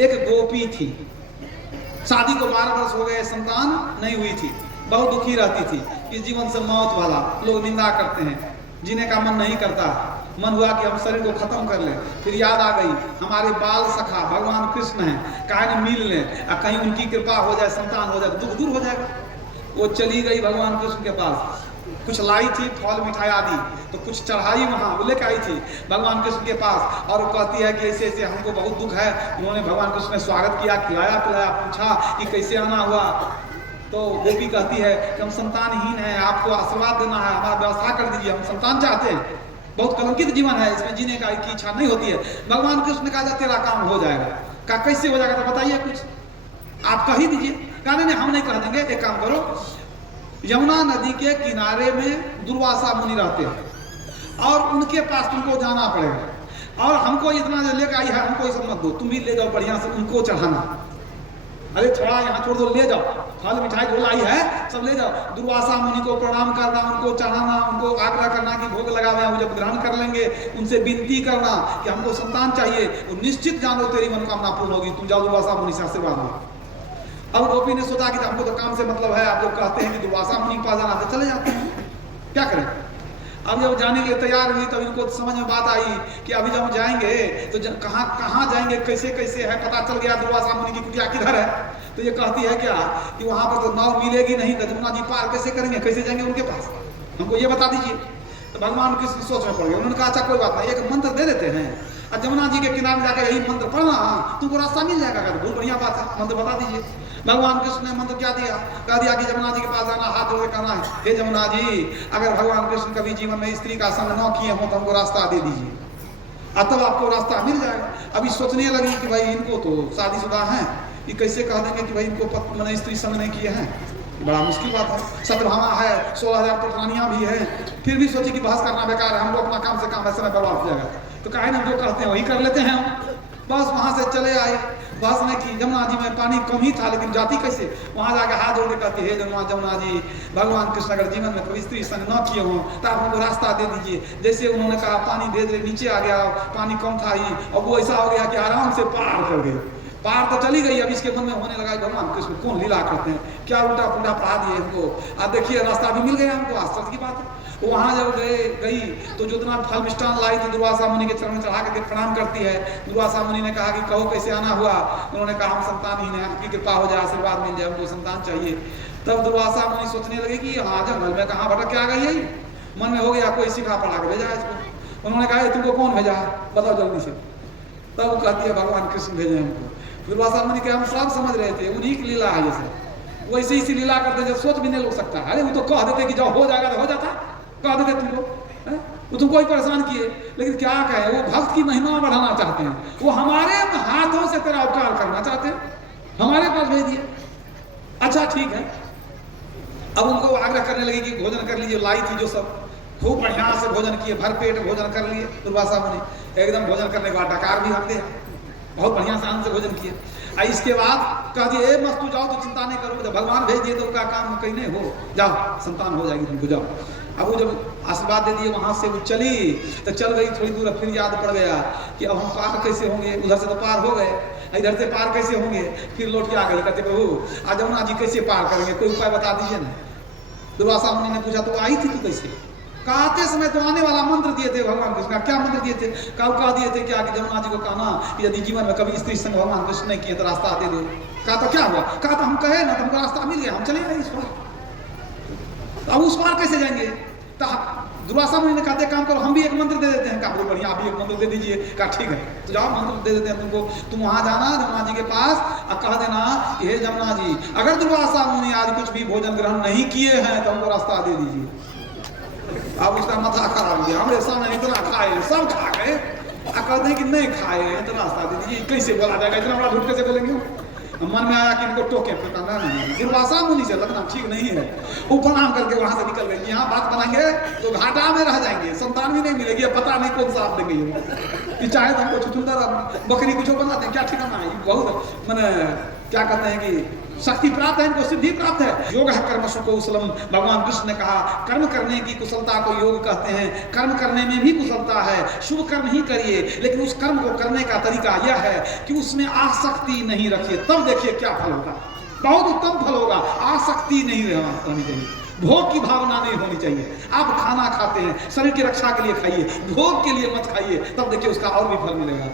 एक गोपी थी, शादी को 12 वर्ष हो गए, संतान नहीं हुई थी, बहुत दुखी रहती थी कि जीवन से मौत वाला। लोग निंदा करते हैं, जीने का मन नहीं करता। मन हुआ कि हम शरीर को खत्म कर लें। फिर याद आ गई हमारे बाल सखा भगवान कृष्ण हैं, काहे न मिल लें, कहीं उनकी कृपा हो जाए, संतान हो जाए तो दुख दूर हो जाएगा। वो चली गई भगवान कृष्ण के पास, कुछ लाई थी फल मिठाई आदि, तो कुछ चढ़ाई वहाँ वो लेकर आई थी भगवान कृष्ण के पास। और वो कहती है कि ऐसे ऐसे हमको बहुत दुख है। उन्होंने भगवान कृष्ण ने स्वागत किया, खिलाया पिलाया, पूछा कि कैसे आना हुआ। तो गोपी कहती है कि हम संतानहीन हैं, आपको आशीर्वाद देना है, हमारा व्यवस्था कर दीजिए, हम संतान चाहते हैं, बहुत कलंकित जीवन है, इसमें जीने का की इच्छा नहीं होती है। भगवान कृष्ण ने कहा तेरा काम हो जाएगा। कहा कैसे हो जाएगा, तो बताइए कुछ, आप कह ही दीजिए। कहा नहीं हम नहीं कह देंगे, एक काम करो, यमुना नदी के किनारे में दुर्वासा मुनि रहते हैं और उनके पास तुमको जाना पड़ेगा, और हमको इतना जो लेकर आई है हमको ये सब मत दो, तुम भी ले जाओ बढ़िया से, उनको चढ़ाना। अरे थोड़ा यहाँ छोड़ दो, ले जाओ, फल मिठाई जो लाई है सब ले जाओ। दुर्वासा मुनि को प्रणाम करना, उनको चढ़ाना, उनको आग्रह करना कि भोग लगावे, हम जब ग्रहण कर लेंगे उनसे विनती करना कि हमको संतान चाहिए, और निश्चित जानो तेरी मनोकामना पूर्ण होगी, तुम जाओ दुर्वासा मुनि से आशीर्वाद लो। अब गोपी ने सोचा कि हमको तो काम से मतलब है, आप लोग कहते हैं कि दुर्वासा मुनि के पास जाना, तो चले जाते हैं, क्या करें। अब जब जाने के लिए तैयार हुई तब इनको समझ में बात आई कि अभी जब हम जाएंगे तो कहाँ जाएंगे, कैसे कैसे है, पता चल गया दुर्वासा मुनि की कुटिया किधर है। तो ये कहती है क्या कि वहाँ पर तो नाव मिलेगी नहीं, तो जमुना जी पार कैसे करेंगे, कैसे जाएंगे उनके पास, हमको ये बता दीजिए। तो भगवान कृष्ण सोच में पड़ गए, उन्होंने कहा अच्छा कोई बात नहीं, एक मंत्र दे देते हैं, और जमुना जी के किनारे जाकर यही मंत्र पढ़ना, तुमको रास्ता मिल जाएगा। बहुत बढ़िया बात है, मंत्र बता दीजिए। भगवान कृष्ण ने मंत्र क्या दिया, कह दिया कि जमुना जी के पास जाना, हाथ जोड़ के कहना है, हे जमुना जी, अगर भगवान कृष्ण कभी जीवन में स्त्री का संग न किए हो तो हमको रास्ता दे दीजिए, तब आपको रास्ता मिल जाएगा। अभी सोचने लगी कि भाई इनको तो शादीशुदा हैं, ये कैसे कह देंगे कि भाई इनको मैंने स्त्री संग नहीं किए हैं, बड़ा मुश्किल बात है। सतभामा है, 16,000 पटरानियाँ भी हैं, फिर भी सोची कि बहस करना बेकार है, हमको अपना काम से काम ऐसे में बर्बाद हो जाएगा, तो कहे ना जो कहते हैं वही कर लेते हैं हम। बस वहाँ से चले आए, बस नहीं की, जमुना जी में पानी कम ही था लेकिन जाती कैसे, वहाँ जाके हाथ जोड़ के कहती है जमुना जी, भगवान कृष्ण अगर जीवन में कभी स्त्री संग न किए हों तो आप हमको रास्ता दे दीजिए। जैसे उन्होंने कहा पानी धीरे धीरे नीचे आ गया, पानी कम था ही, और वो ऐसा हो गया कि आराम से पार कर गए, पार तो चली गई। अब इसके मन में होने लगा भगवान कृष्ण कौन लीला करते हैं, क्या उल्टा पुल्टा पढ़ा दिए इनको। अब देखिए रास्ता भी मिल गया हमको, आश्चर्य की बात है। वहाँ जब गई तो जितना फल मिष्टान लाई थी दुर्वासा मुनि के चरण में चढ़ा करके प्रणाम करती है। दुर्वासा मुनि ने कहा कि कहो कैसे आना हुआ। उन्होंने कहा हम संतानहीन हैं, आपकी कृपा हो जाए, आशीर्वाद मिल जाए, हमको संतान चाहिए। तब दुर्वासा मुनि सोचने लगे कि हाँ जंगल में कहाँ भटक के आ गई है, मन में हो गया कोई सिखा पढ़ा के भेजा इसको। उन्होंने कहा तुमको कौन भेजा है, बताओ जल्दी से। तब वो कहती है भगवान कृष्ण भेजे हमको। दुर्वासा मुनि के हम सब समझ रहे थे, उन्हीं की लीला है, जैसे वैसे इसी लीला करते जो सोच भी नहीं हो सकता। अरे वो तो कह देते कि जाओ हो जाएगा तो हो जाता, कह देते तुमको, वो तुमको ही परेशान किए। लेकिन क्या कहे, वो भक्त की महिमा बढ़ाना चाहते हैं, वो हमारे हाथों से तेरा उपकार करना चाहते हैं, हमारे पास भेज दिए। अच्छा ठीक है। अब उनको आग्रह करने लगी कि भोजन कर लीजिए, लाई थी जो सब, खूब बढ़िया से भोजन किए, भर पेट भोजन कर लिए दुर्वासा मुनि। एकदम भोजन करने के बाद डकार भी हमने बहुत बढ़िया से आनंद से भोजन किए। इसके बाद कह दिए मस्त तू जाओ, तो चिंता नहीं करो, जब भगवान भेज दिए तो उनका काम कहीं नहीं हो, जाओ संतान हो जाएगी तुमको, जाओ। अब वो जब आशीर्वाद दे दिए वहाँ से वो चली, तो चल गई थोड़ी दूर, फिर याद पड़ गया कि अब हम पार कैसे होंगे, उधर से तो पार हो गए, इधर से पार कैसे होंगे। फिर लौट के आ गई, कहते प्रभु आज जमुना जी कैसे पार करेंगे, कोई उपाय बता दीजिए ना। दुर्वासा मुनि ने पूछा तो आई थी तू कैसे, कहते समय तो आने वाला मंत्र दिए थे भगवान कृष्ण। क्या मंत्र दिए थे, कह दिए थे क्या कि जमुना जी को कहना कि यदि जीवन में कभी स्त्री संग भगवान कृष्ण ने किए तो रास्ता दे दो। कहा तो क्या हुआ, कहा तो हम कहे ना, हमको रास्ता मिल गया, हम चले गए इस पार। अब उस पार कैसे जाएंगे। तो दुर्वासा मुनि ने कहते काम करो, हम भी एक मंत्र दे देते हैं। कहा बहुत बढ़िया, आप भी एक मंत्र दे दीजिए। कहा ठीक है, तो जाओ मंत्र दे देते हैं तुमको, तुम वहां जाना जमुना जी के पास और कह देना कि हे जमुना जी, अगर दुर्वासा मुनि आज कुछ भी भोजन ग्रहण नहीं किए हैं तो हमको रास्ता दे दीजिए। अब उसका माथा खराब हो गया, हमारे सामने इतना खाए, सब खा गए, कहते हैं कि नहीं खाए तो रास्ता दे दीजिए। कैसे बोला जाएगा, इतना बड़ा झूठ कैसे बोलेंगे। मन में आया कि इनको टोके, फिर कहना नहीं, दुर्वासा मुनि से लगना ठीक नहीं है। वो प्रणाम करके वहां से निकल गए कि यहाँ बात बनाएंगे तो घाटा में रह जाएंगे, संतान भी नहीं मिलेगी, पता नहीं कौन सा आप देंगे। कि चाहे तो हमको चुचुंदर बकरी कुछ बना दें, क्या ठिकाना है। बहुत मैंने क्या कहते हैं कि शक्ति प्राप्त है, इनको सिद्धि प्राप्त है। योग है कर्म सुकौशलम, भगवान कृष्ण ने कहा कर्म करने की कुशलता को योग कहते हैं। कर्म करने में भी कुशलता है, शुभ कर्म ही करिए, लेकिन उस कर्म को करने का तरीका यह है कि उसमें आसक्ति नहीं रखिए, तब देखिए क्या फल होगा, बहुत उत्तम फल होगा। आसक्ति नहीं होनी चाहिए, भोग की भावना नहीं होनी चाहिए। आप खाना खाते हैं शरीर की रक्षा के लिए खाइए, भोग के लिए मत खाइए, तब देखिए उसका और भी फल मिलेगा।